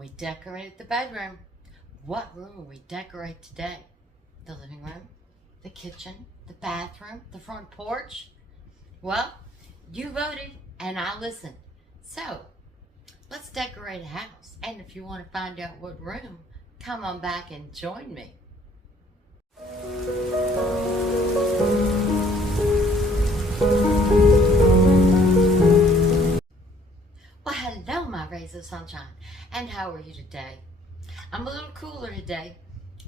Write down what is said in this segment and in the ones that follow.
We decorated the bedroom. What room will we decorate today? The living room, the kitchen, the bathroom, the front porch? Well, you voted and I listened. So, let's decorate a house. And if you want to find out what room, come on back and join me. Well, hello, my rays of sunshine. And how are you today? I'm a little cooler today.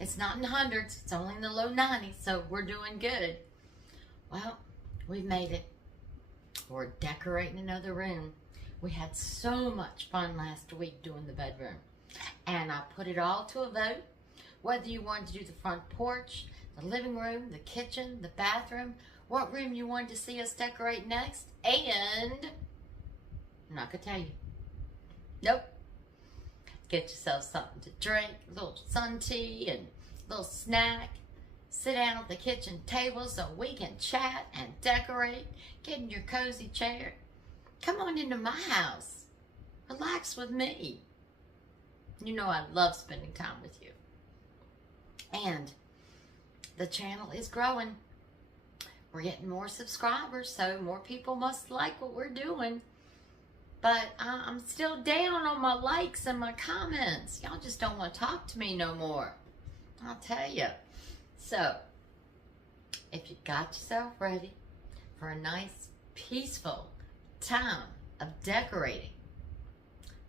It's not in the hundreds. It's only in the low 90s, so we're doing good. Well, we've made it. We're decorating another room. We had so much fun last week doing the bedroom. And I put it all to a vote. Whether you wanted to do the front porch, the living room, the kitchen, the bathroom, what room you wanted to see us decorate next, and I'm not going to tell you. Nope. Get yourself something to drink, a little sun tea and a little snack. Sit down at the kitchen table so we can chat and decorate. Get in your cozy chair. Come on into my house. Relax with me. You know I love spending time with you. And the channel is growing. We're getting more subscribers, so more people must like what we're doing. But I'm still down on my likes and my comments. Y'all just don't want to talk to me no more. I'll tell you. So, if you got yourself ready for a nice, peaceful time of decorating,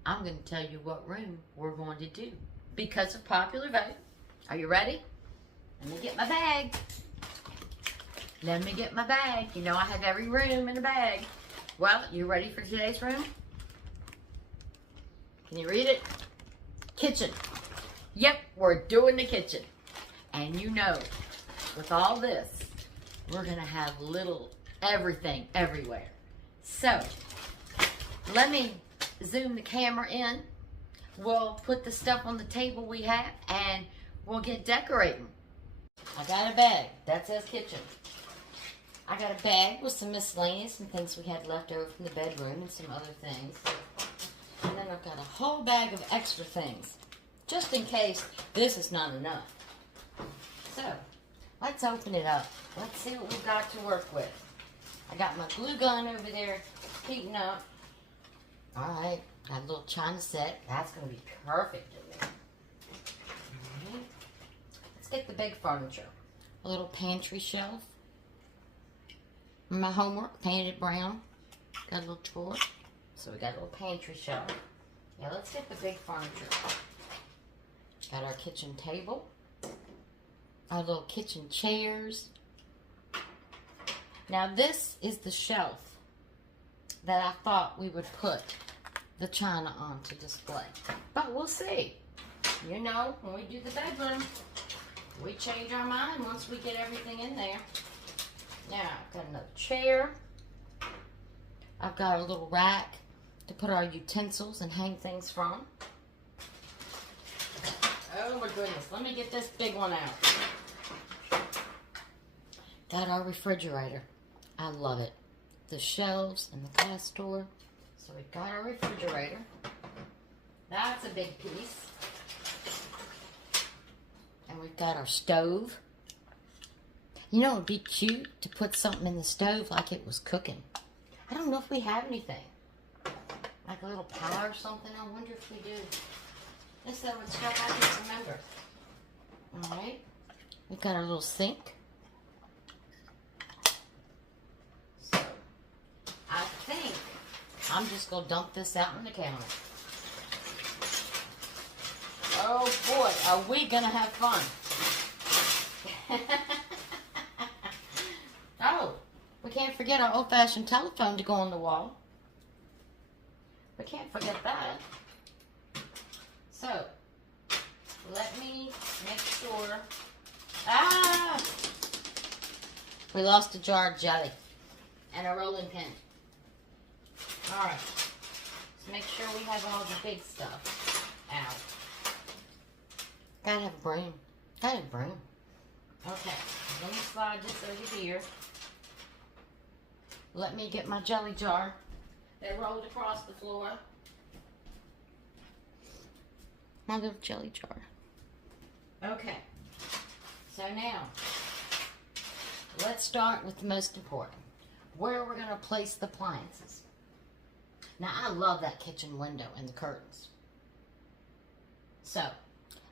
I'm going to tell you what room we're going to do because of popular vote. Are you ready? Let me get my bag. Let me get my bag. You know I have every room in a bag. Well, you ready for today's room? Can you read it? Kitchen. Yep, we're doing the kitchen. And you know, with all this, we're going to have little everything everywhere. So, let me zoom the camera in. We'll put the stuff on the table we have and we'll get decorating. I got a bag that says kitchen. I got a bag with some miscellaneous and things we had left over from the bedroom and some other things. And then I've got a whole bag of extra things, just in case this is not enough. So, let's open it up. Let's see what we've got to work with. I got my glue gun over there heating up. Alright, got a little china set. That's going to be perfect in there. Alright. Let's get the big furniture. A little pantry shelf. My homework, painted brown. Got a little drawer. So we got a little pantry shelf. Yeah, let's get the big furniture. Got our kitchen table. Our little kitchen chairs. Now this is the shelf that I thought we would put the china on to display. But we'll see. You know, when we do the bedroom, we change our mind once we get everything in there. Now, I've got another chair. I've got a little rack to put our utensils and hang things from. Oh my goodness, let me get this big one out. Got our refrigerator. I love it. The shelves and the glass door. So we've got our refrigerator. That's a big piece. And we've got our stove. You know, it would be cute to put something in the stove like it was cooking. I don't know if we have anything. Like a little pie or something. I wonder if we do. This is what stuff I just remember. Alright. We've got our little sink. So, I think I'm just going to dump this out on the counter. Oh boy, are we going to have fun. Oh, we can't forget our old-fashioned telephone to go on the wall. We can't forget that. So, let me make sure. Ah! We lost a jar of jelly and a rolling pin. Alright. Let's make sure we have all the big stuff out. Gotta have a broom. Gotta have a broom. Okay, let me slide this over here. Let me get my jelly jar that rolled across the floor. my little jelly jar. Okay, so now, let's start with the most important. Where we're going to place the appliances. Now, I love that kitchen window and the curtains. So,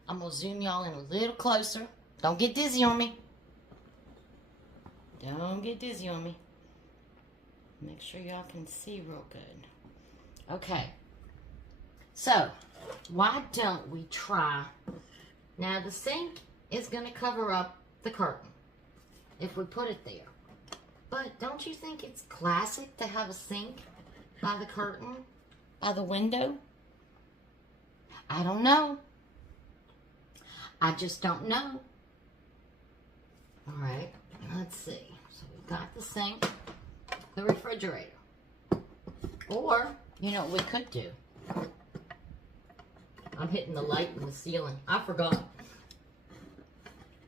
I'm going to zoom y'all in a little closer. Don't get dizzy on me. Don't get dizzy on me. Make sure y'all can see real good. Okay. So, why don't we try... Now, the sink is going to cover up the curtain if we put it there. But don't you think it's classic to have a sink by the curtain, by the window? I don't know. I just don't know. All right, let's see. So we've got the sink, the refrigerator. Or, you know what we could do? I'm hitting the light in the ceiling. I forgot.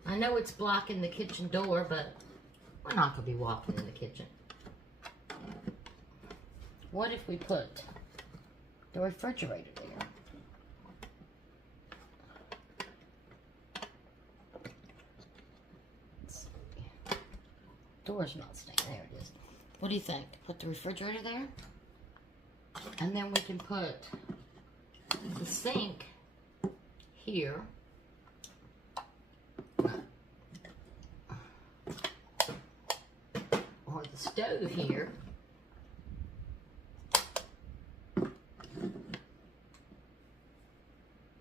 I know it's blocking the kitchen door, but we're not going to be walking in the kitchen. What if we put the refrigerator there? Let's see. Door's not staying. There it is. What do you think? Put the refrigerator there? And then we can put the sink here. Or the stove here.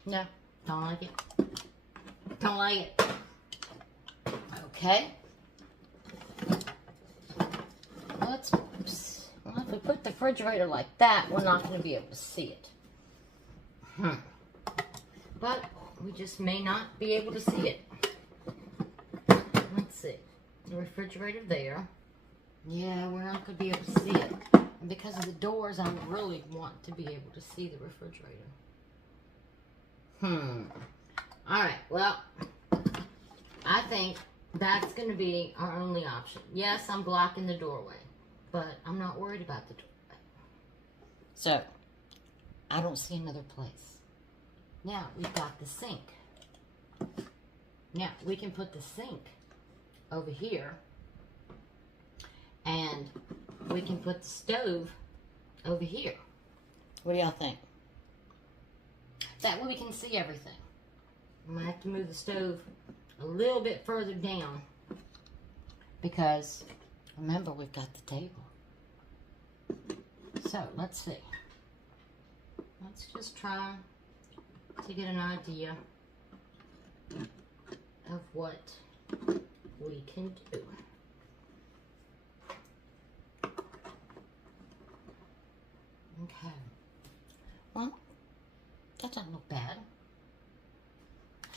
No, don't like it. Don't like it. Okay. Well, if we put the refrigerator like that, we're not going to be able to see it. But we just may not be able to see it. Let's see. The refrigerator there. Yeah, we're not going to be able to see it. And because of the doors, I really want to be able to see the refrigerator. Alright, well, I think that's going to be our only option. Yes, I'm blocking the doorway, but I'm not worried about the doorway. So, I don't see another place. Now, we've got the sink. Now, we can put the sink over here, and we can put the stove over here. What do y'all think? That way we can see everything. I'm going to have to move the stove a little bit further down because, remember, we've got the table. So, let's see. Let's just try to get an idea of what we can do. Okay. Well, that doesn't look bad.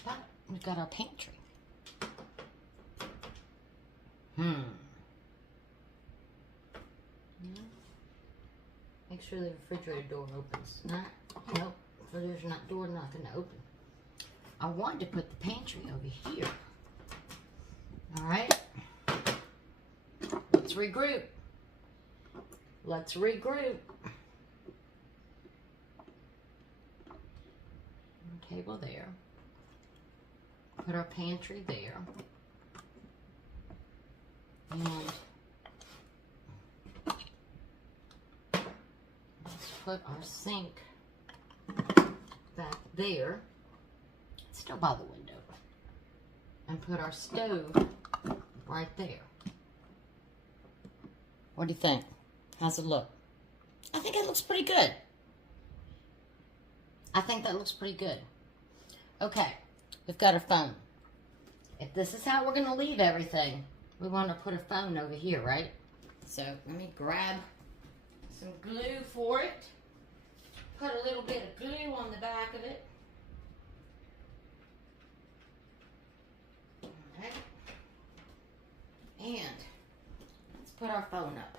But we've got our pantry. Yeah. Make sure the refrigerator door opens. Nope. So there's not door not going to open. I wanted to put the pantry over here. Alright. Let's regroup. Let's regroup. Table there. Put our pantry there. And let's put our sink back there. It's still by the window. And put our stove right there. What do you think? How's it look? I think it looks pretty good. I think that looks pretty good. Okay, we've got our phone. If this is how we're going to leave everything, we want to put a phone over here, right? So let me grab some glue for it. Put a little bit of glue on the back of it. Okay. And let's put our phone up.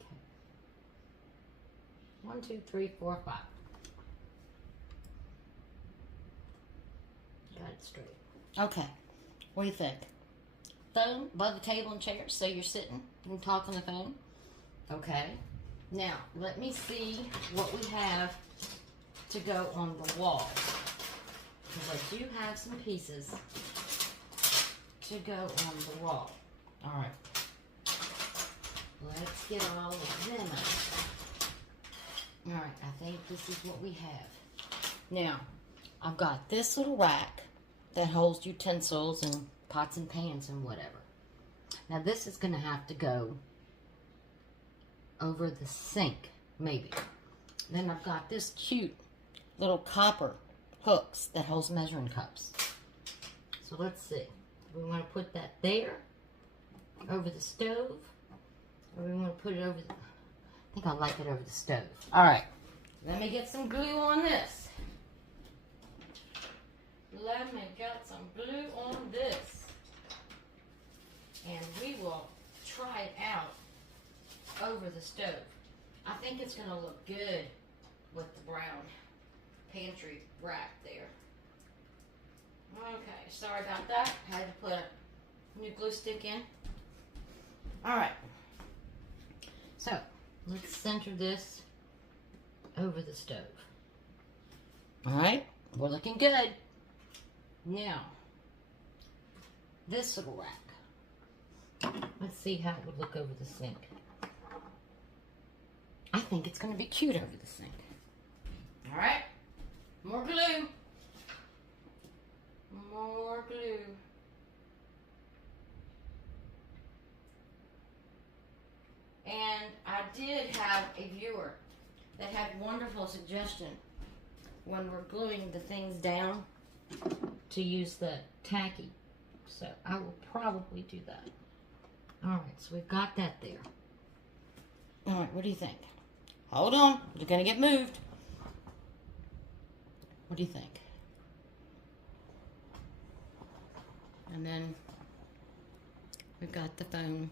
Okay. 1, 2, 3, 4, 5. Got it straight. Okay. What do you think? Phone above the table and chairs, so you're sitting and talk on the phone. Okay. Now, let me see what we have to go on the wall. Because I do have some pieces to go on the wall. All right. Let's get all of them out. All right, I think this is what we have. Now, I've got this little rack that holds utensils and pots and pans and whatever. Now, this is going to have to go over the sink, maybe. Then I've got this cute little copper hooks that holds measuring cups. So let's see. We want to put that there, over the stove, or we want to put it over the... I think I like it over the stove. All right. Let me get some glue on this. Let me get some glue on this. And we will try it out over the stove. I think it's going to look good with the brown pantry rack there. Okay, sorry about that. Had to put a new glue stick in. Alright. So, let's center this over the stove. Alright, we're looking good. Now, this little rack. Let's see how it would look over the sink. I think it's going to be cute over the sink. Alright, more glue. More glue. And I did have a viewer that had a wonderful suggestion when we're gluing the things down to use the tacky. So I will probably do that. Alright, so we've got that there. Alright, what do you think? Hold on, you're going to get moved. What do you think? And then we've got the phone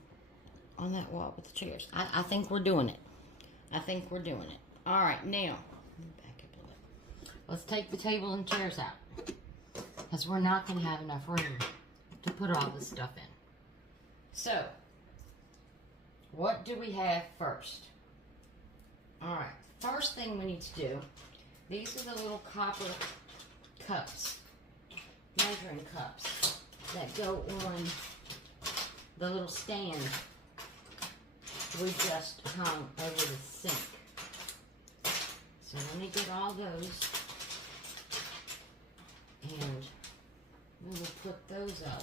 on that wall with the chairs. I think we're doing it. I think we're doing it. All right, now, let me back up a little. Let's take the table and chairs out. Because we're not going to have enough room to put all this stuff in. So, what do we have first? All right, first thing we need to do, these are the little copper cups, measuring cups, that go on the little stand we just hung over the sink. So let me get all those, and we will put those up.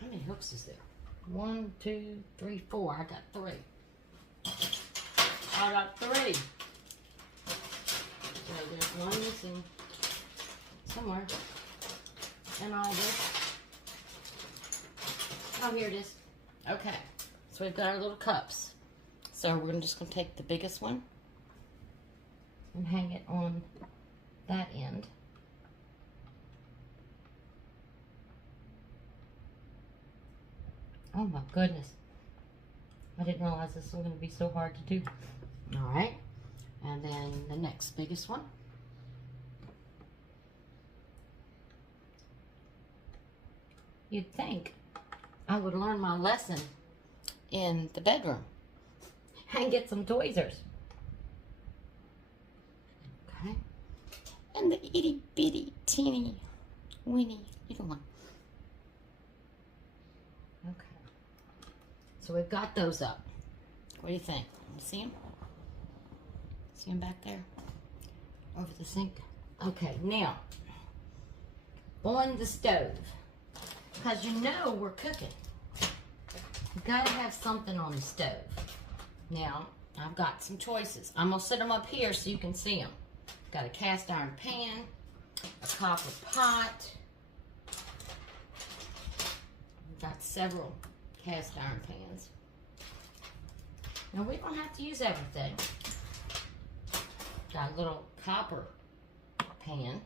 How many hooks is there? 1, 2, 3, 4. I got 3. I got 3. So there's one missing somewhere. And all this. Oh, here it is. Okay. So we've got our little cups. So we're just going to take the biggest one and hang it on that end. Oh my goodness. I didn't realize this was going to be so hard to do. Alright. And then the next biggest one. You'd think I would learn my lesson in the bedroom and get some tweezers. Okay. And the itty bitty teeny weeny little one. Okay. So we've got those up. What do you think? See them? See them back there? Over the sink? Okay, now, on the stove. Because you know we're cooking. You've got to have something on the stove. Now, I've got some choices. I'm going to set them up here so you can see them. Got a cast iron pan, a copper pot. We've got several cast iron pans. Now, we don't have to use everything. Got a little copper pan.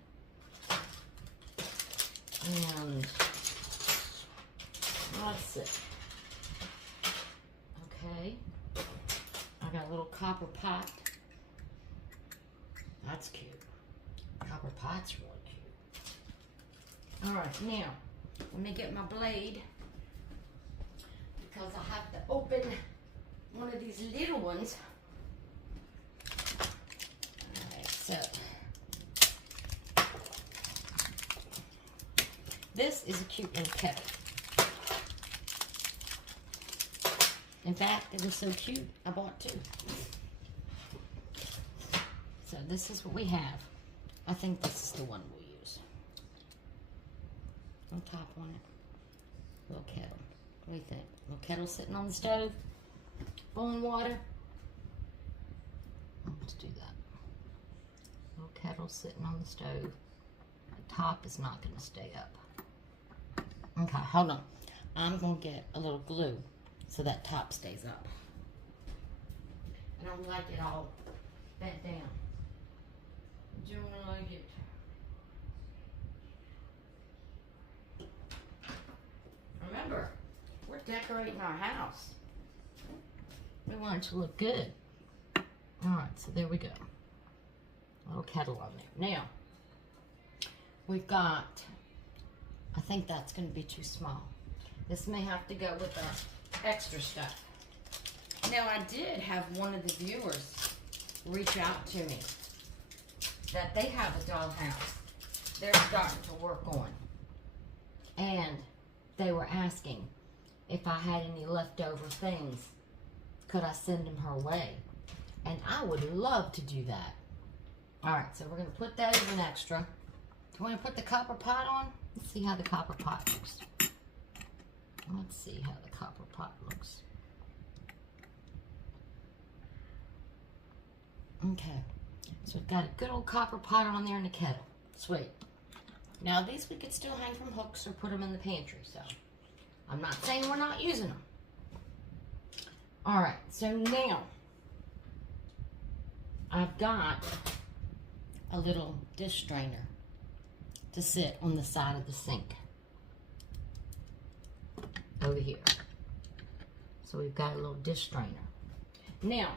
And let's see. Okay. I got a little copper pot. That's cute. Copper pot's really cute. Alright, now, let me get my blade because I have to open one of these little ones. Alright, so this is a cute little kettle. In fact, it was so cute, I bought two. So this is what we have. I think this is the one we'll use. On top on it, little kettle. What do you think? Little kettle sitting on the stove, boiling water. Let's do that. Little kettle sitting on the stove. The top is not going to stay up. Okay, hold on. I'm going to get a little glue so that top stays up. I don't like it all bent down. I don't like it. Remember, we're decorating our house. We want it to look good. Alright, so there we go. A little kettle on there. Now, we've got, I think that's going to be too small. This may have to go with our extra stuff. Now, I did have one of the viewers reach out to me that they have a dollhouse they're starting to work on. And they were asking if I had any leftover things, could I send them her way? And I would love to do that. Alright, so we're going to put that as an extra. Do you want to put the copper pot on? Let's see how the copper pot looks. Let's see how the copper pot looks. Okay, so we've got a good old copper pot on there in the kettle. Sweet. Now these we could still hang from hooks or put them in the pantry, so I'm not saying we're not using them. Alright, so now I've got a little dish strainer to sit on the side of the sink over here. So we've got a little dish strainer. Now,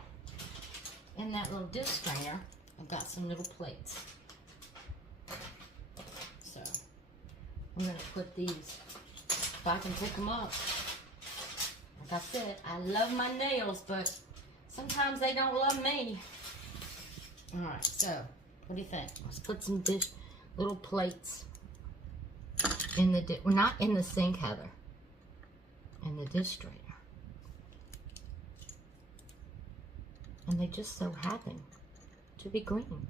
in that little dish strainer, I've got some little plates. So I'm going to put these, if I can pick them up. Like I said, I love my nails, but sometimes they don't love me. Alright, so what do you think? Let's put some little plates in the we're not in the sink, Heather. In the dish strainer. And they just so happen to be green.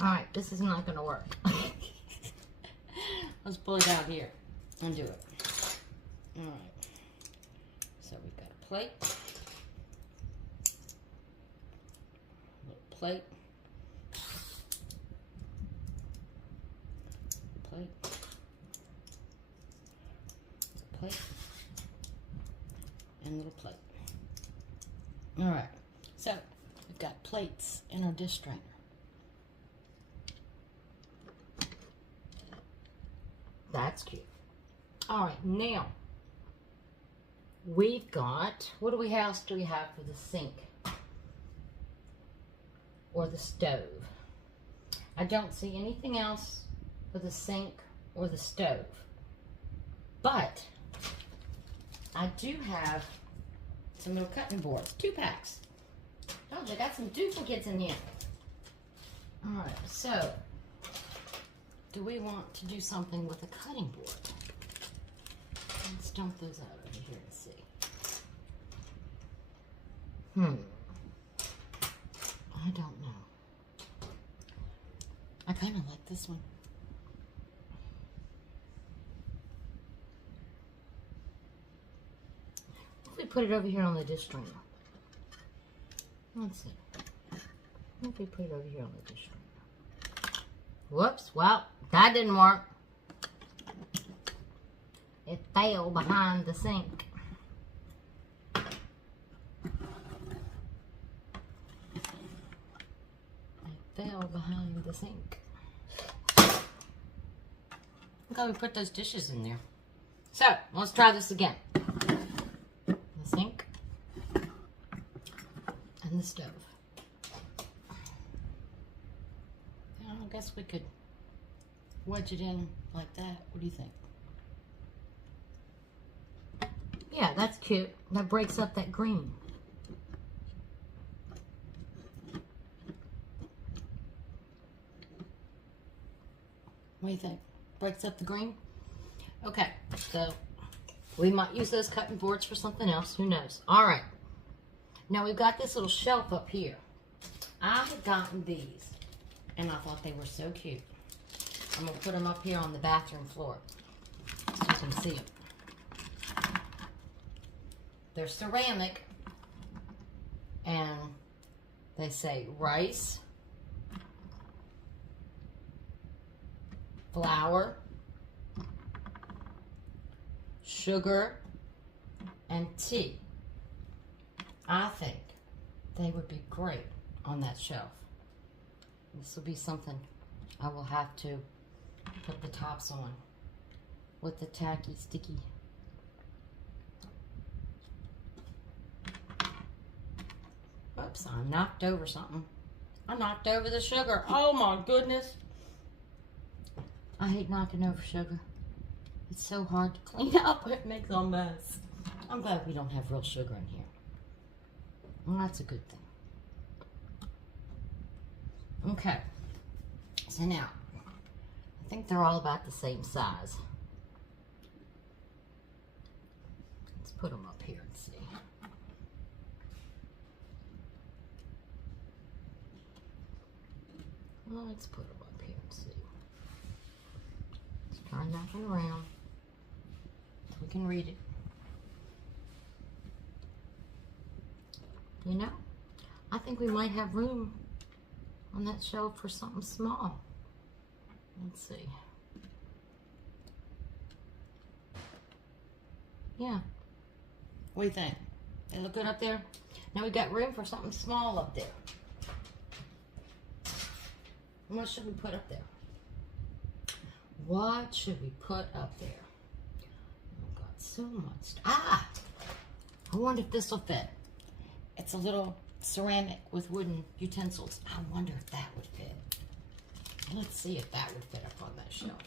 Alright, this is not going to work. Let's pull it out here and do it. Alright. So we've got a plate. A little plate. Plate. Plate. And a little plate. Alright. So, we've got plates in our dish strainer. That's cute. Alright, now, we've got, what else do we have for the sink? Or the stove? I don't see anything else for the sink or the stove. But, I do have some little cutting boards, 2 packs. Oh, they got some duplicates in here. Alright, so do we want to do something with a cutting board? Let's dump those out over here and see. I don't know. I kind of like this one. If we put it over here on the dish strainer. Let's see. What if we put it over here on the dish strainer? Whoops, well, that didn't work. It fell behind the sink. It fell behind the sink. Look how we put those dishes in there. So, let's try this again. The sink. And the stove. I guess we could wedge it in like that. What do you think? Yeah, that's cute. That breaks up that green. What do you think? Breaks up the green? Okay, so we might use those cutting boards for something else. Who knows? All right. Now we've got this little shelf up here. I had gotten these, and I thought they were so cute. I'm going to put them up here on the bathroom floor so you can see them. They're ceramic, and they say rice, flour, sugar, and tea. I think they would be great on that shelf. This will be something I will have to put the tops on with the tacky sticky. Oops, I knocked over something. I knocked over the sugar. Oh my goodness. I hate knocking over sugar. It's so hard to clean up. It makes a mess. I'm glad we don't have real sugar in here. Well, that's a good thing. Okay. So now, I think they're all about the same size. Let's put them up here and see. Well, let's put them up here and see. Let's turn that one around so we can read it. You know, I think we might have room on that shelf for something small. Let's see. Yeah. What do you think? They look good up there? Now we've got room for something small up there. What should we put up there? What should we put up there? I've got so much. Ah! I wonder if this will fit. It's a little ceramic with wooden utensils. I wonder if that would fit. Let's see if that would fit up on that shelf.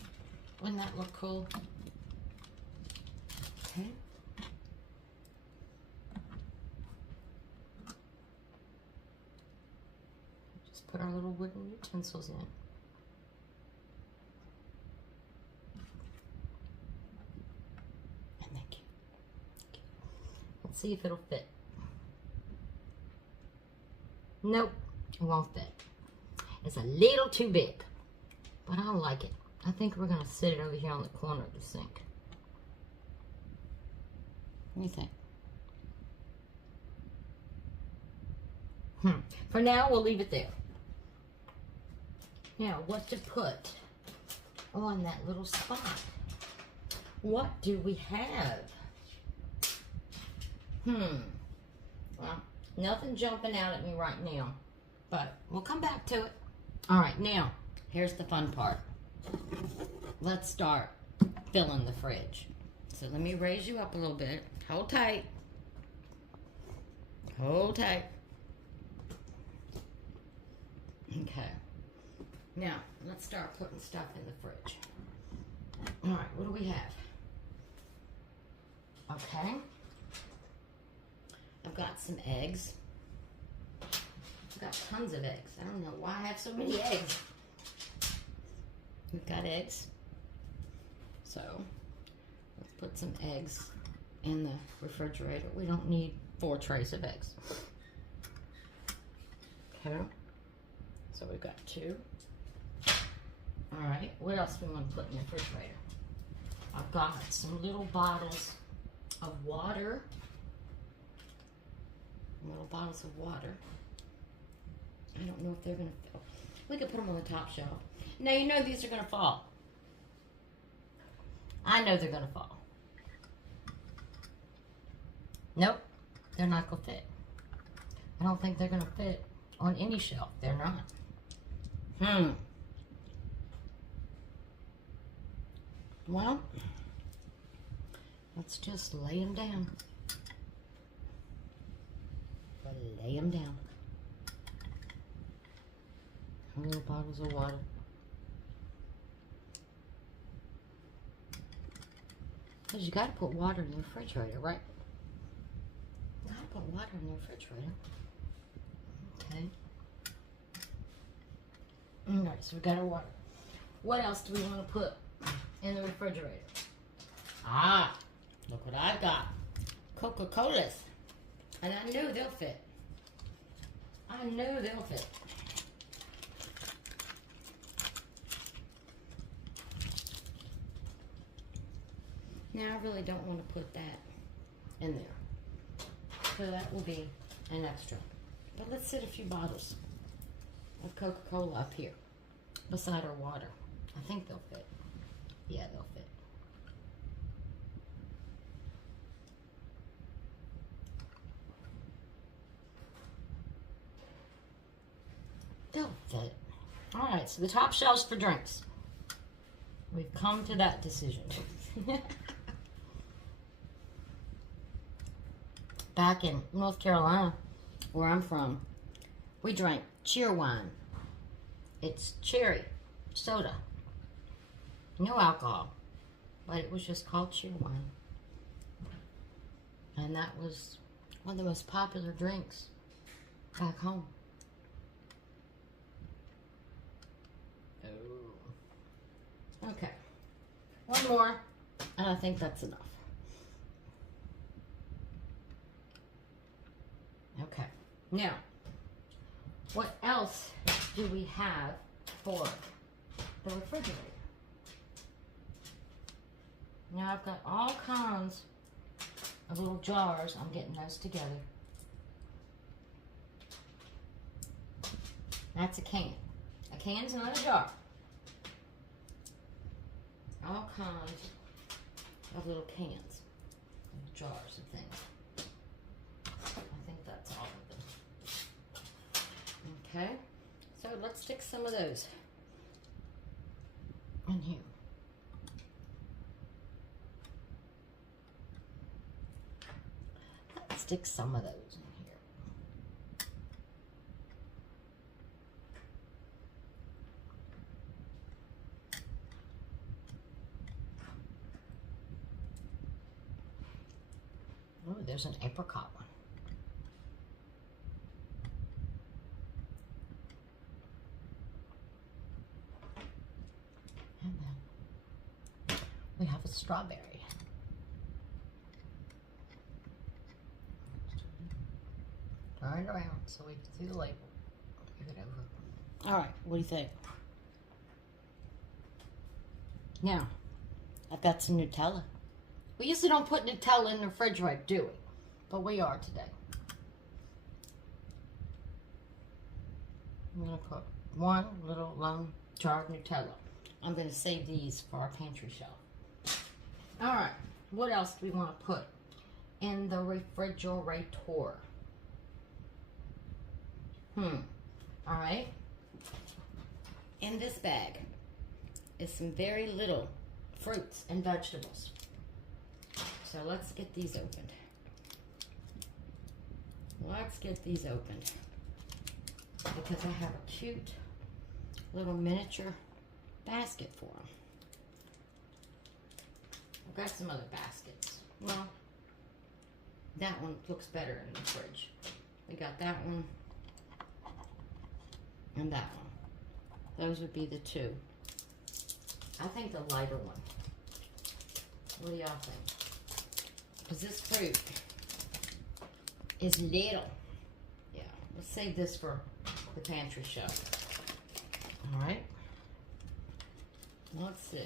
Wouldn't that look cool? Okay. Just put our little wooden utensils in. And they're cute. Let's see if it'll fit. Nope, it won't fit. It's a little too big, but I like it. I think we're going to sit it over here on the corner of the sink. What do you think? For now, we'll leave it there. Now, what to put on that little spot? What do we have? Well, nothing jumping out at me right now, but we'll come back to it. All right, now, here's the fun part. Let's start filling the fridge. So let me raise you up a little bit. Hold tight. Hold tight. Okay. Now, let's start putting stuff in the fridge. All right, what do we have? Okay. I've got some eggs. I've got tons of eggs. I don't know why I have so many eggs. We've got eggs. So, let's put some eggs in the refrigerator. We don't need 4 trays of eggs. Okay. So we've got 2. All right, what else do we want to put in the refrigerator? I've got some little bottles of water. Little bottles of water. I don't know if they're going to fall. We could put them on the top shelf. Now, you know these are going to fall. I know they're going to fall. Nope, they're not going to fit. I don't think they're going to fit on any shelf. They're not. Well, let's just lay them down. Lay them down. Little bottles of water. Because you got to put water in the refrigerator, right? You got to put water in the refrigerator. Okay. Alright, so we got our water. What else do we want to put in the refrigerator? Ah, look what I've got. Coca-Colas. And I know they'll fit. I know they'll fit. Now I really don't want to put that in there. So that will be an extra. But let's set a few bottles of Coca-Cola up here beside our water. I think they'll fit. Yeah, they'll fit. They'll fit. All right, so the top shelves for drinks. We've come to that decision. Back in North Carolina, where I'm from, we drank cheer wine. It's cherry soda. No alcohol, but it was just called cheer wine. And that was one of the most popular drinks back home. Oh. Okay. One more, and I think that's enough. Okay. Now, what else do we have for the refrigerator? Now I've got all kinds of little jars. I'm getting those together. That's a can. A can's not a jar. All kinds of little cans, jars of things. I think that's all of them. Okay, so let's stick some of those in here. Let's stick some of those in here. Oh, there's an apricot one. And then we have a strawberry. Turn it around so we can see the label. Give it over. All right, what do you think? Now, I've got some Nutella. We usually don't put Nutella in the refrigerator, do we? But we are today. I'm going to put one little lone jar of Nutella. I'm going to save these for our pantry shelf. All right, what else do we want to put in the refrigerator? All right. In this bag is some very little fruits and vegetables. So let's get these opened. Let's get these opened. Because I have a cute little miniature basket for them. I've got some other baskets. Well, that one looks better in the fridge. We got that one and that one. Those would be the two. I think the lighter one. What do y'all think? Because this fruit is little. Yeah, let's save this for the pantry shelf. All right. Let's see.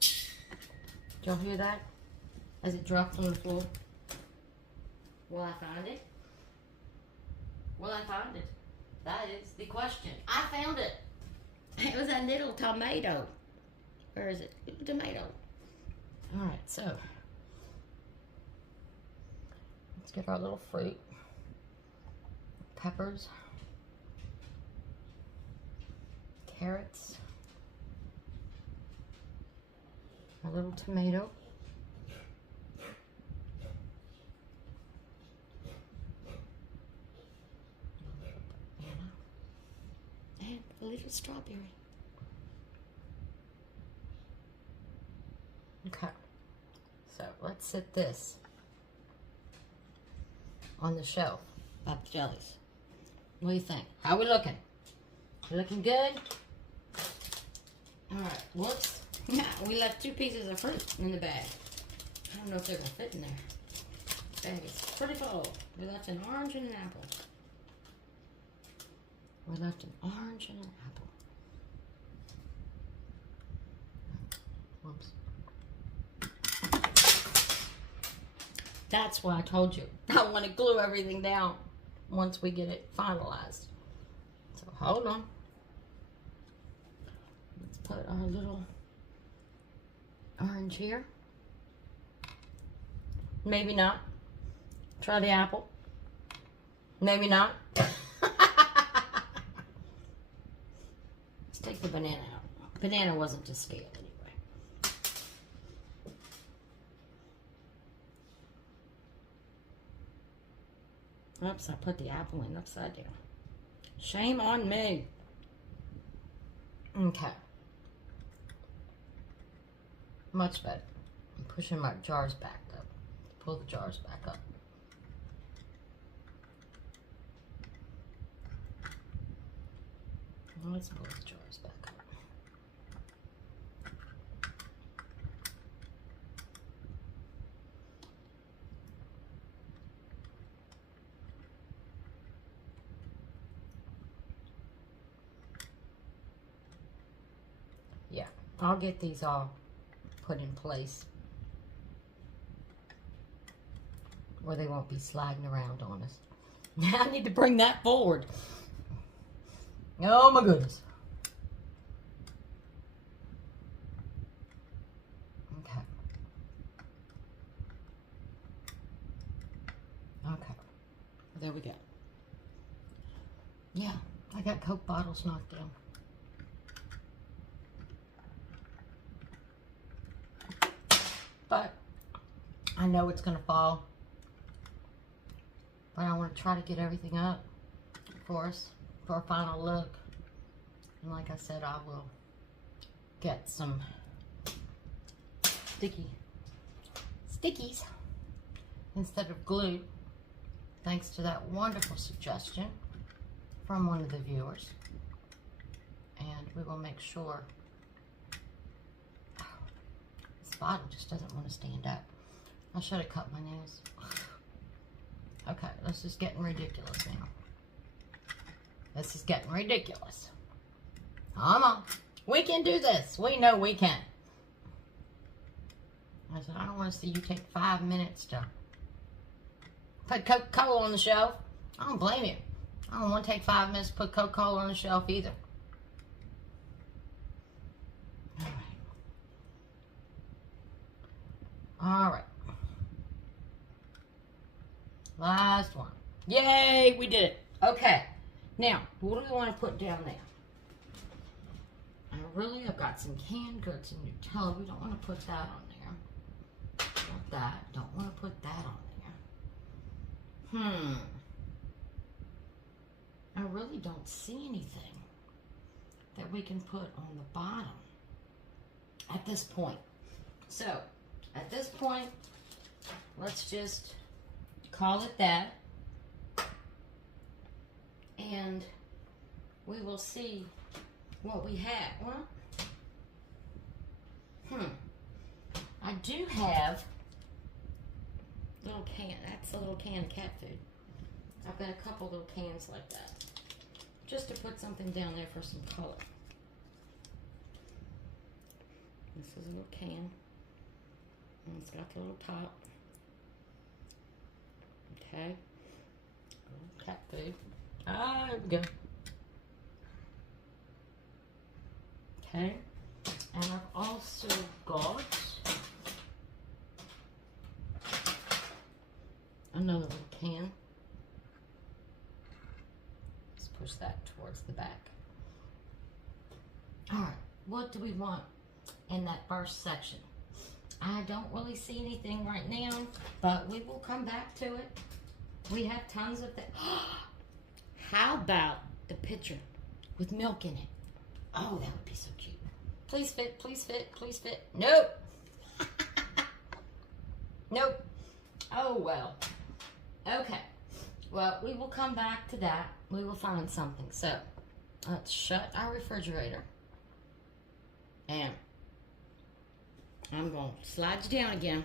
Did y'all hear that? As it dropped on the floor? Will I find it? Will I find it? That is the question. I found it. It was a little tomato. Where is it? Little tomato. All right, so let's get our little fruit. Peppers. Carrots. A little tomato. And a little strawberry. Okay, so let's set this on the shelf about the jellies. What do you think? How we looking? We looking good? All right, whoops. We left 2 pieces of fruit in the bag. I don't know if they're gonna fit in there. The bag is pretty full. We left an orange and an apple. We left an orange and an apple. Whoops. That's why I told you I want to glue everything down once we get it finalized. So hold on. Let's put our little orange here. Maybe not. Try the apple. Maybe not. Let's take the banana out. Banana wasn't to scale anyway. Oops, I put the apple in upside down. Shame on me. Okay. Much better. I'm pushing my jars back up. Pull the jars back up. Let's pull the jars back up. Yeah, I'll get these all put in place where they won't be sliding around on us. I need to bring that forward. Oh my goodness. Okay. Okay. There we go. Yeah, I got Coke bottles knocked down. But I know it's going to fall. But I want to try to get everything up for us for a final look. And like I said, I will get some stickies instead of glue, thanks to that wonderful suggestion from one of the viewers. And we will make sure. This bottle just doesn't want to stand up. I should have cut my nails. Okay, this is getting ridiculous now. This is getting ridiculous. Come on. We can do this. We know we can. I said, I don't want to see you take 5 minutes to put Coca-Cola on the shelf. I don't blame you. I don't want to take 5 minutes to put Coca-Cola on the shelf either. All right. Last one. Yay, we did it. Okay. Now, what do we want to put down there? I've got some canned goods and Nutella. We don't want to put that on there. Not that. Don't want to put that on there. I really don't see anything that we can put on the bottom at this point. So, at this point, let's just call it that. And we will see what we have. Well, I do have little can. That's a little can of cat food. I've got a couple little cans like that, just to put something down there for some color. This is a little can, and it's got the little top. Okay, cat food. Ah, there we go. Okay, and I've also got another little can. Let's push that towards the back. All right, what do we want in that first section? I don't really see anything right now, but we will come back to it. We have tons of things. How about the pitcher with milk in it? Oh, that would be so cute. Please fit, please fit, please fit. Nope. Nope. Oh, well. Okay. Well, we will come back to that. We will find something. So, let's shut our refrigerator. And I'm going to slide you down again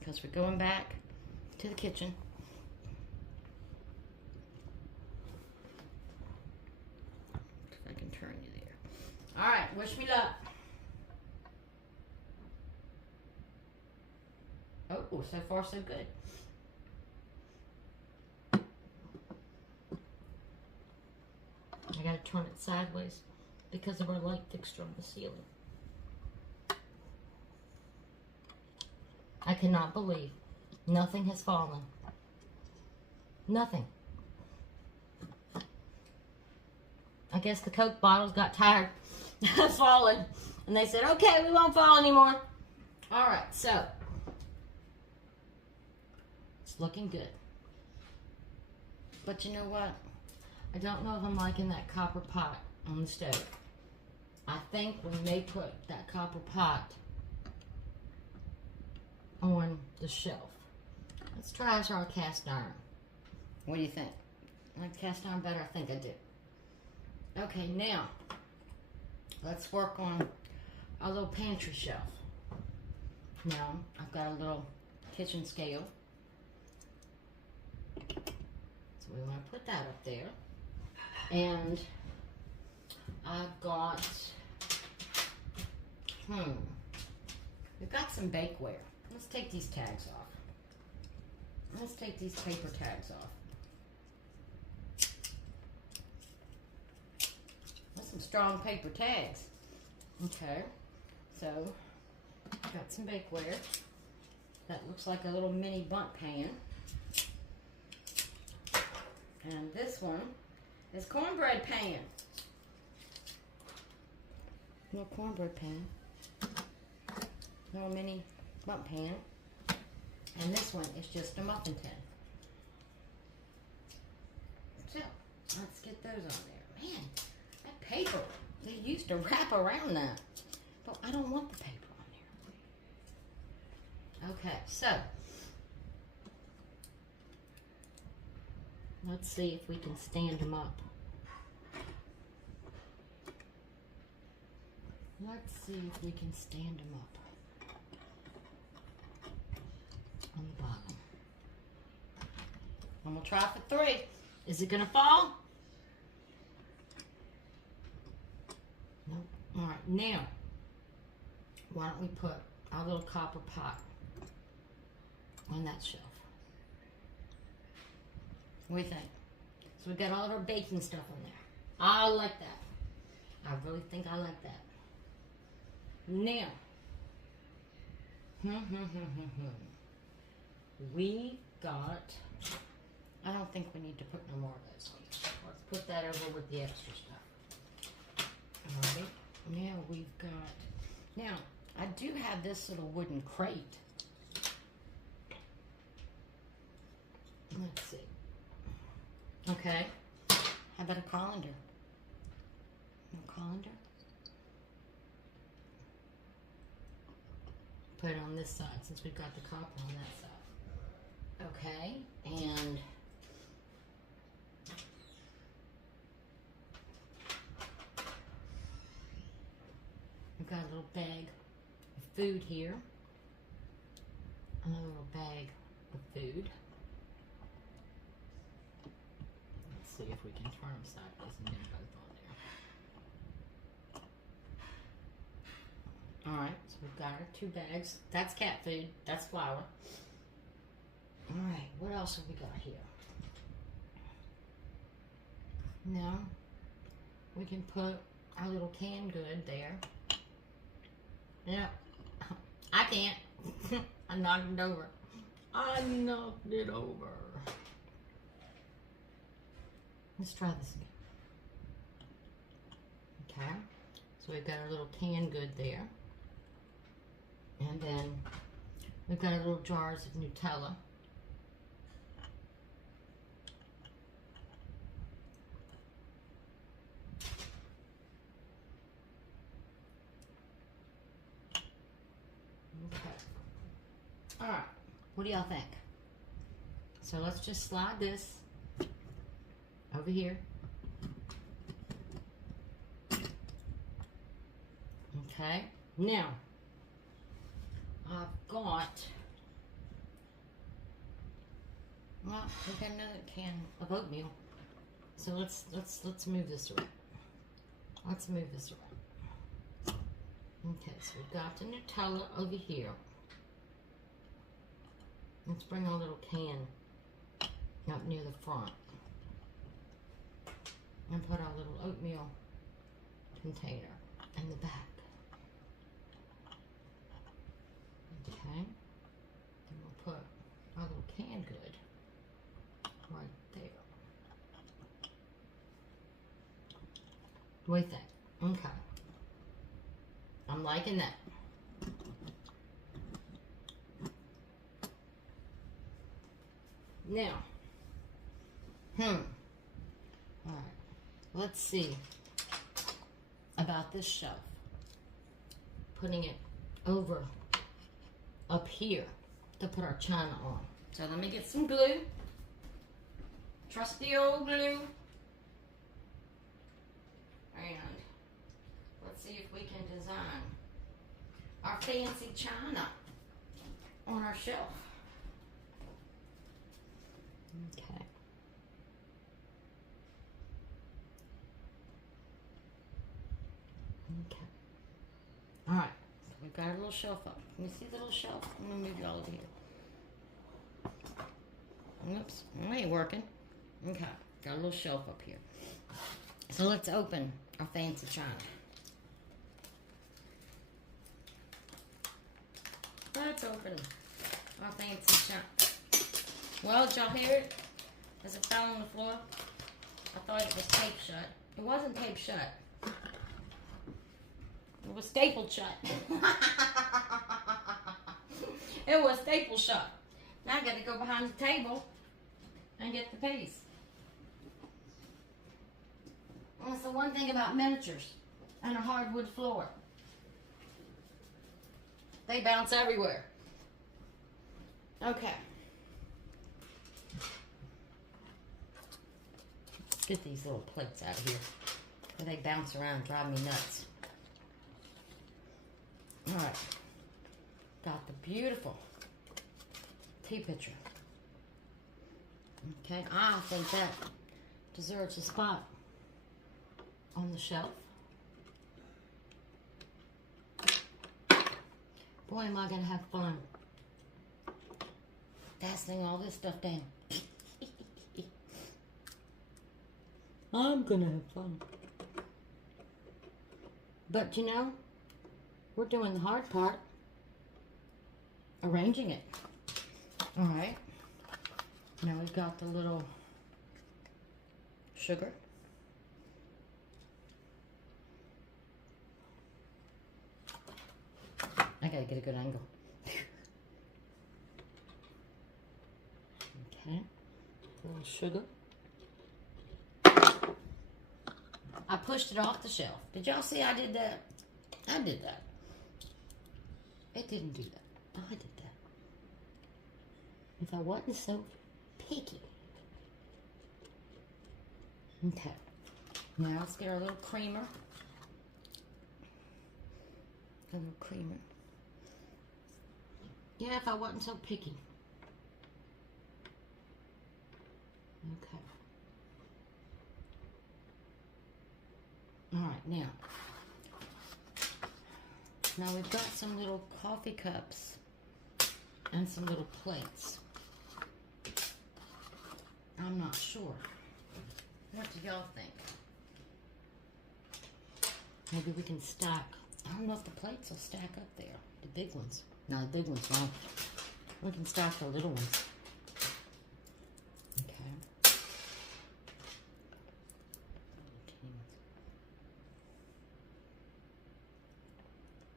because we're going back to the kitchen. If I can turn you there. All right, wish me luck. Oh, so far so good. I gotta turn it sideways because of our light fixture on the ceiling. I cannot believe nothing has fallen. Nothing. I guess the Coke bottles got tired of falling and they said, okay, we won't fall anymore. All right, so it's looking good. But you know what? I don't know if I'm liking that copper pot on the stove. I think when they put that copper pot on the shelf. Let's try our cast iron. What do you think? I like cast iron better? I think I do. Okay, now let's work on our little pantry shelf. Now I've got a little kitchen scale. So we want to put that up there. And I've got, we've got some bakeware. Let's take these tags off. Let's take these paper tags off. That's some strong paper tags. Okay, so got some bakeware. That looks like a little mini bundt pan. And this one is cornbread pan. Little cornbread pan. Little mini bundt pan. And this one is just a muffin tin. So, let's get those on there. Man, that paper, they used to wrap around that. But I don't want the paper on there. Okay, so let's see if we can stand them up. Let's see if we can stand them up on the bottom. And we'll try for 3. Is it gonna fall? Nope. All right, now, why don't we put our little copper pot on that shelf? What do you think? So we've got all of our baking stuff on there. I like that. I really think I like that. Now, we got, I don't think we need to put no more of those on. Let's put that over with the extra stuff. Alright, now we've got, now I do have this little wooden crate. Let's see. Okay, how about a colander? A colander? Put it on this side since we've got the copper on that side. Okay, and we've got a little bag of food here. Another little bag of food. Let's see if we can turn them sideways and get both on there. Alright, so we've got our 2 bags. That's cat food. That's flour. Alright, what else have we got here? Now, we can put our little canned good there. Yeah, I can't. I knocked it over. I knocked it over. Let's try this again. Okay, so we've got our little canned good there. And then we've got our little jars of Nutella. Okay. Alright, what do y'all think? So let's just slide this over here. Okay, now I've got, well, we've got another can of oatmeal. So let's move this around. Let's move this around. Okay, so we've got the Nutella over here. Let's bring our little can up near the front and put our little oatmeal container in the back. Okay, then we'll put our little canned good right there. What do you think? Okay. I'm liking that. Now, all right, let's see about this shelf. Putting it over up here to put our china on. So let me get some glue. Trusty old glue. And let's see if we can design our fancy china on our shelf. Okay. Okay. All right. So we've got a little shelf up. Can you see the little shelf? I'm gonna move you all over here. Oops, it ain't working. Okay, got a little shelf up here. So let's open our fancy china. Let's open our fancy china. Well, did y'all hear it? As it fell on the floor? I thought it was taped shut. It wasn't taped shut. It was stapled shut. It was stapled shut. Now I gotta go behind the table and get the piece. And that's the one thing about miniatures and a hardwood floor. They bounce everywhere. Okay. Let's get these little plates out of here. They bounce around and drive me nuts. Alright. Got the beautiful tea pitcher. Okay, I think that deserves a spot on the shelf. Boy, am I gonna have fun fastening all this stuff down. I'm gonna have fun. But you know, we're doing the hard part, arranging it. All right. Now we've got the little sugar. I gotta get a good angle. Okay, a little sugar. I pushed it off the shelf. Did y'all see I did that? I did that. It didn't do that. I did that. If I wasn't so picky. Okay. Now let's get our little creamer. A little creamer. Yeah, if I wasn't so picky. Okay. All right, now we've got some little coffee cups and some little plates. I'm not sure. What do y'all think? Maybe we can stack. I don't know if the plates will stack up there. The big ones. No, the big ones won't. We can stack the little ones. Okay.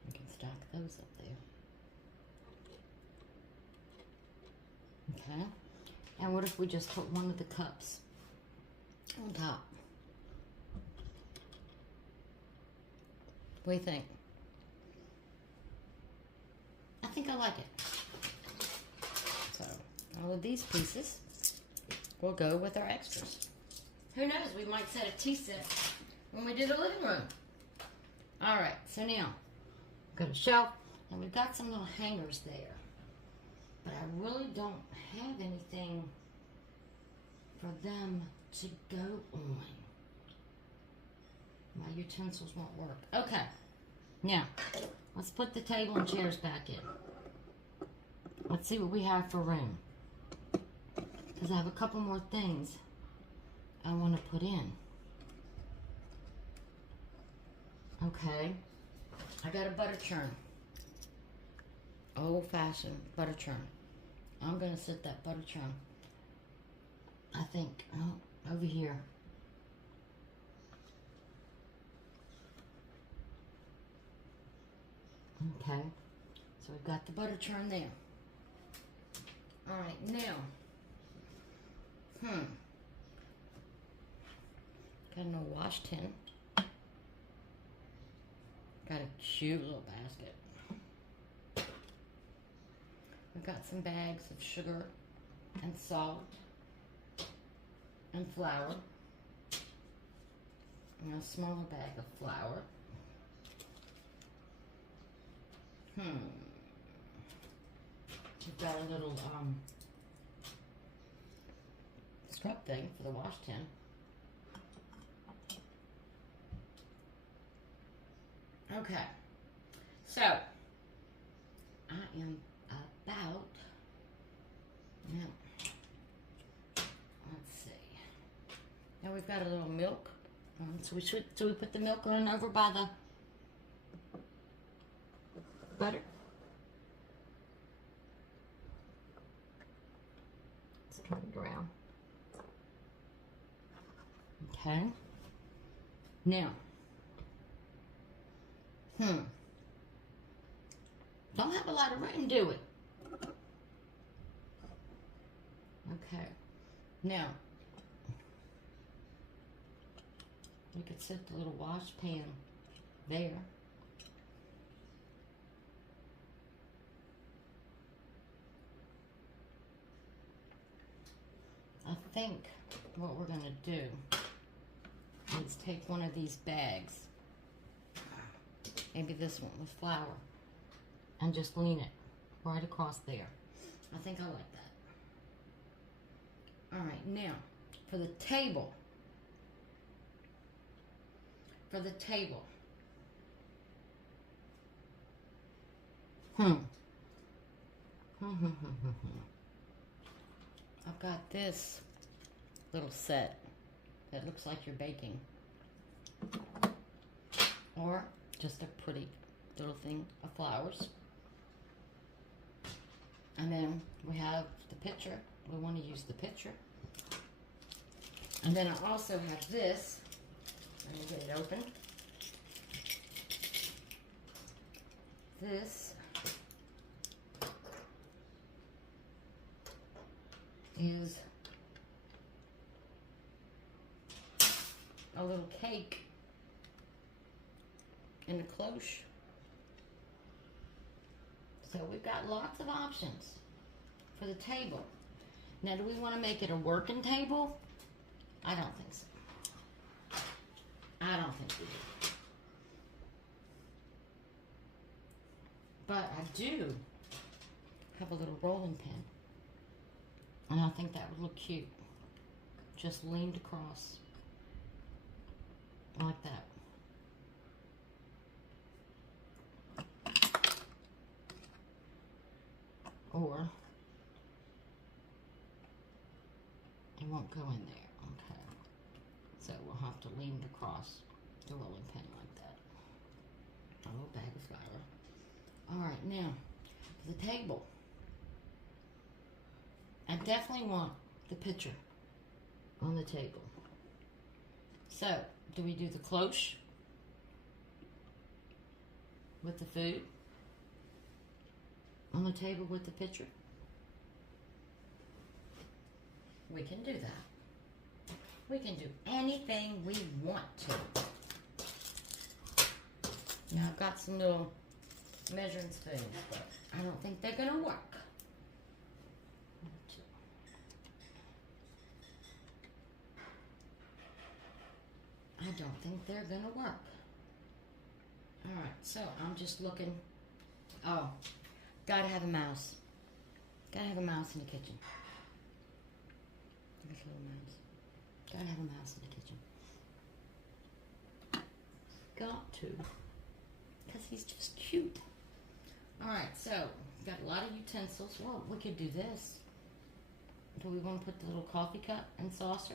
We can stack those up there. Okay. And what if we just put one of the cups on top? What do you think? I think I like it. So, all of these pieces will go with our extras. Who knows, we might set a tea set when we do the living room. All right, so now, got a shelf, and we've got some little hangers there. But I really don't have anything for them to go on. My utensils won't work. Okay, now, let's put the table and chairs back in. Let's see what we have for room. Because I have a couple more things I want to put in. Okay, I got a butter churn. Old-fashioned butter churn. I'm going to set that butter churn, I think, over here. Okay, so we've got the butter churn there. All right, now, got an old wash tin. Got a cute little basket. We've got some bags of sugar and salt and flour. And a smaller bag of flour. We've got a little scrub thing for the wash tin. Okay, so I am about, let's see. Now we've got a little milk. So we put the milk on over by the butter. Let's turn it around. Okay. Now. Don't have a lot of room, do we? Okay. Now, we could set the little wash pan there. I think what we're going to do is take one of these bags, maybe this one with flour, and just lean it right across there. I think I like that. All right, now for the table. I've got this little set that looks like you're baking, or just a pretty little thing of flowers. And then we have the pitcher. We want to use the pitcher. And then I also have this. Let me get it open. This is a little cake in a cloche. So we've got lots of options for the table. Now, do we want to make it a working table? I don't think so. I don't think we do. But I do have a little rolling pin. And I think that would look cute. Just leaned across. Like that. Or it won't go in there. Okay. So we'll have to lean it across the rolling pin like that. A little bag of flour. Alright, now for the table. I definitely want the pitcher on the table. So, do we do the cloche with the food on the table with the pitcher? We can do that. We can do anything we want to. Now I've got some little measuring spoons, but I don't think they're going to work. don't think they're gonna work. Alright, so I'm just looking. Oh, gotta have a mouse. Gotta have a mouse in the kitchen. There's a little mouse. Gotta have a mouse in the kitchen. Got to. Because he's just cute. Alright, so, got a lot of utensils. Well, we could do this. Do we want to put the little coffee cup and saucer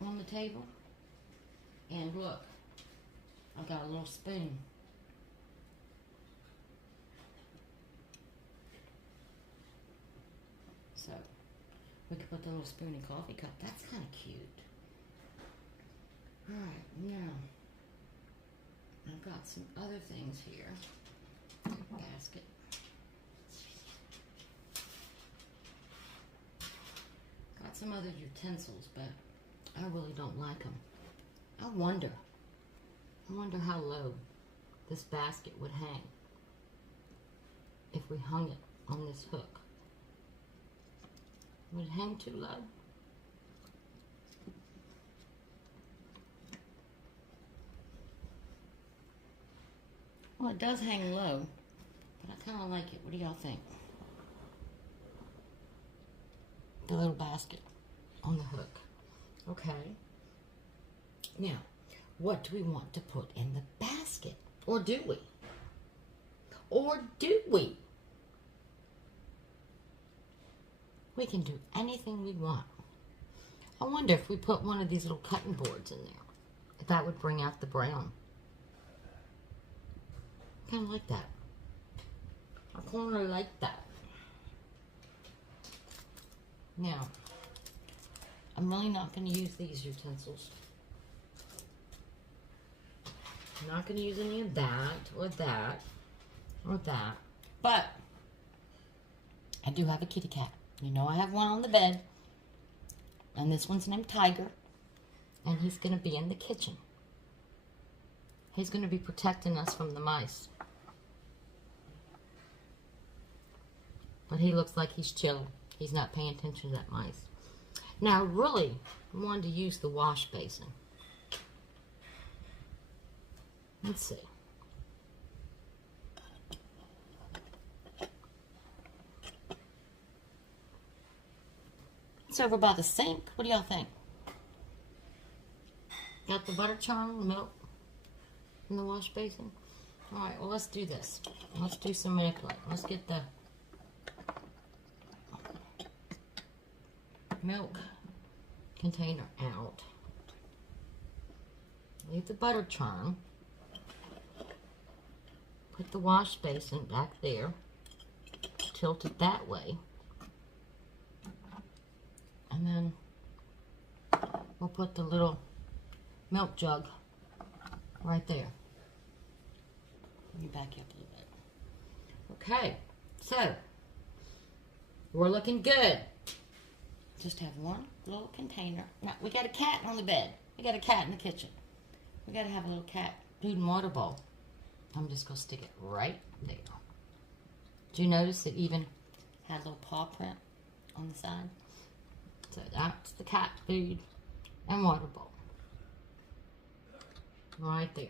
on the table? And look, I've got a little spoon. So, we could put the little spoon and coffee cup. That's kind of cute. Alright, now, I've got some other things here. Basket. Got some other utensils, but I really don't like them. I wonder how low this basket would hang if we hung it on this hook. Would it hang too low? Well, it does hang low, but I kind of like it. What do y'all think? The little basket on the hook. Okay. Now, what do we want to put in the basket? Or do we? Or do we? We can do anything we want. I wonder if we put one of these little cutting boards in there, if that would bring out the brown. Kind of like that. I kind of like that. Now, I'm really not going to use these utensils. I'm not going to use any of that, or that, or that. But, I do have a kitty cat. You know I have one on the bed. And this one's named Tiger. And he's going to be in the kitchen. He's going to be protecting us from the mice. But he looks like he's chilling. He's not paying attention to that mice. Now, really, I wanted to use the wash basin. Let's see. It's over by the sink. What do y'all think? Got the butter churn, milk in the wash basin. All right, well, let's do this. Let's do some manipulating. Let's get the milk container out. Leave the butter churn. Put the wash basin back there. Tilt it that way. And then we'll put the little milk jug right there. Let me back you up a little bit. Okay, so we're looking good. Just have one little container. Now, we got a cat on the bed. We got a cat in the kitchen. We got to have a little cat food and water bowl. I'm just going to stick it right there. Do you notice it even had a little paw print on the side? So that's the cat food and water bowl. Right there.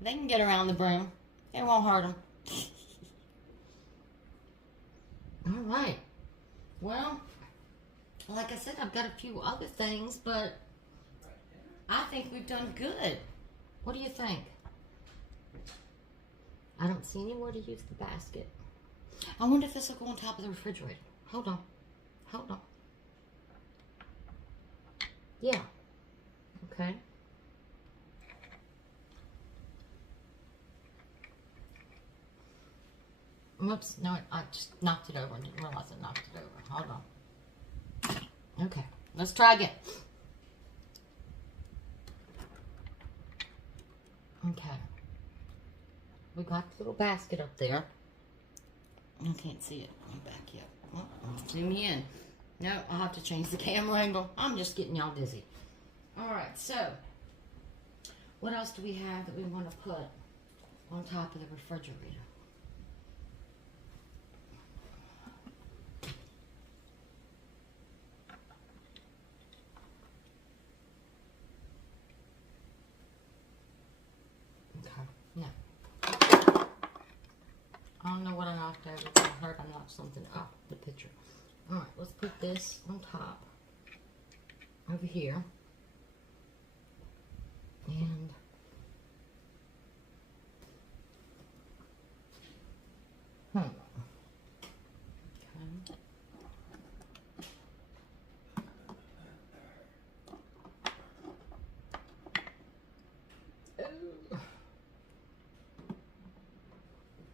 They can get around the broom. It won't hurt them. All right. Well, like I said, I've got a few other things, but I think we've done good. What do you think? I don't see anywhere to use the basket. I wonder if this will go on top of the refrigerator. Hold on. Hold on. Yeah. Okay. Whoops. No, I just knocked it over and didn't realize I knocked it over. Hold on. Okay. Let's try again. Okay. We got the little basket up there. I can't see it. Let me back you up. Well, I'll zoom you in. No, I'll have to change the camera angle. I'm just getting y'all dizzy. Alright, so what else do we have that we want to put on top of the refrigerator? No. I don't know what I knocked over. I heard I knocked something off the picture. Alright, let's put this on top. Over here. And okay.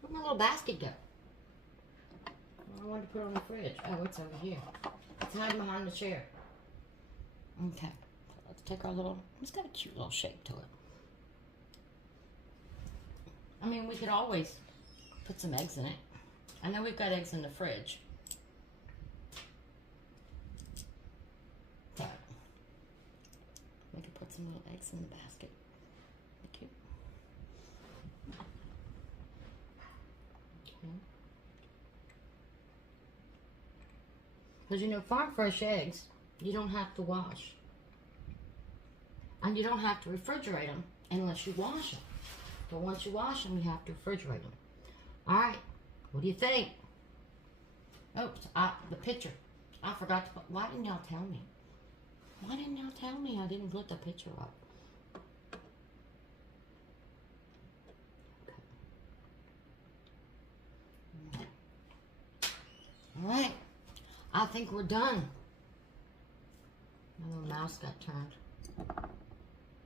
Where'd my little basket go? I wanted to put it on the fridge. Oh, it's over here. It's hiding behind the chair. Okay. Let's take our little, it's got a cute little shape to it. I mean, we could always put some eggs in it. I know we've got eggs in the fridge. So, we could put some little eggs in the basket. Cute. Okay. Because you know, farm fresh eggs, you don't have to wash. And you don't have to refrigerate them unless you wash them. But once you wash them, you have to refrigerate them. Alright, what do you think? Oops, the picture. I forgot to put, why didn't y'all tell me? Why didn't y'all tell me I didn't put the picture up? Okay. Alright, I think we're done. My little mouse got turned.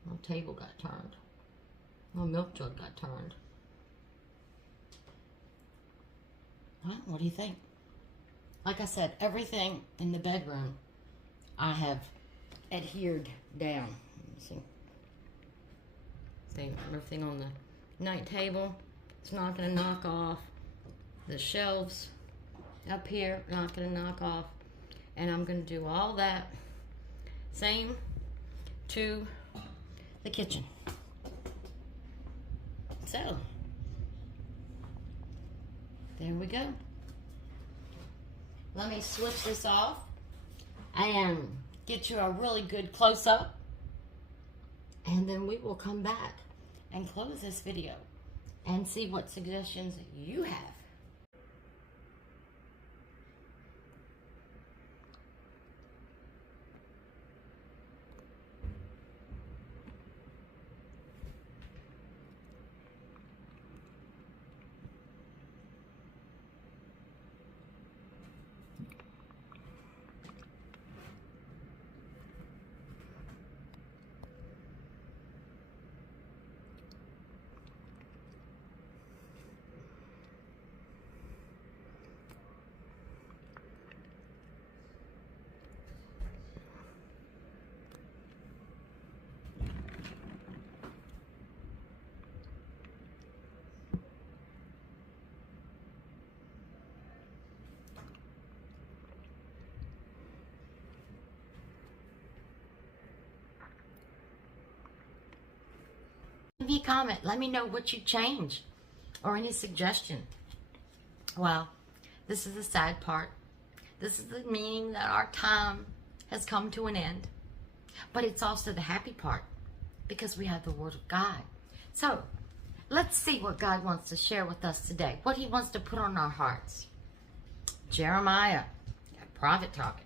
My table got turned. My milk jug got turned. Well, what do you think? Like I said, everything in the bedroom I have adhered down. Let me see. Everything on the night table, it's not going to knock off. The shelves up here, not going to knock off. And I'm going to do all that same to the kitchen. So, there we go. Let me switch this off and get you a really good close-up. And then we will come back and close this video and see what suggestions you have. Leave me a comment. Let me know what you changed or any suggestion. Well, this is the sad part. This is the meaning that our time has come to an end. But it's also the happy part because we have the Word of God. So, let's see what God wants to share with us today. What He wants to put on our hearts. Jeremiah, prophet talking.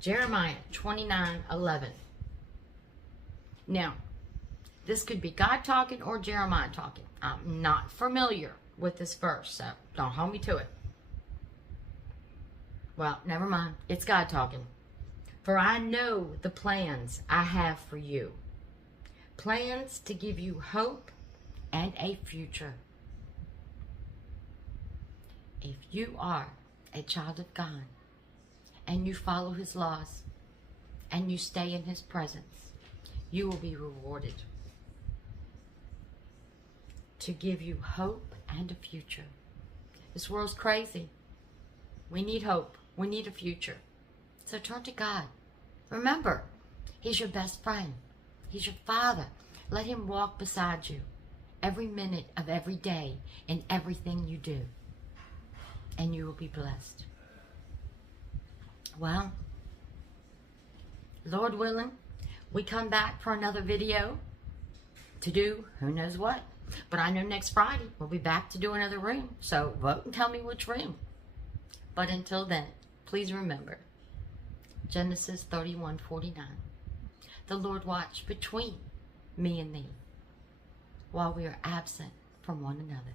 Jeremiah 29:11. Now, this could be God talking or Jeremiah talking. I'm not familiar with this verse, so don't hold me to it. Well, never mind. It's God talking. For I know the plans I have for you. Plans to give you hope and a future. If you are a child of God and you follow His laws and you stay in His presence, you will be rewarded. To give you hope and a future. This world's crazy. We need hope. We need a future. So turn to God. Remember, He's your best friend. He's your Father. Let Him walk beside you every minute of every day in everything you do. And you will be blessed. Well, Lord willing, we come back for another video to do who knows what. But I know next Friday we'll be back to do another room. So vote and tell me which room. But until then, please remember Genesis 31:49. The Lord watched between me and thee while we are absent from one another.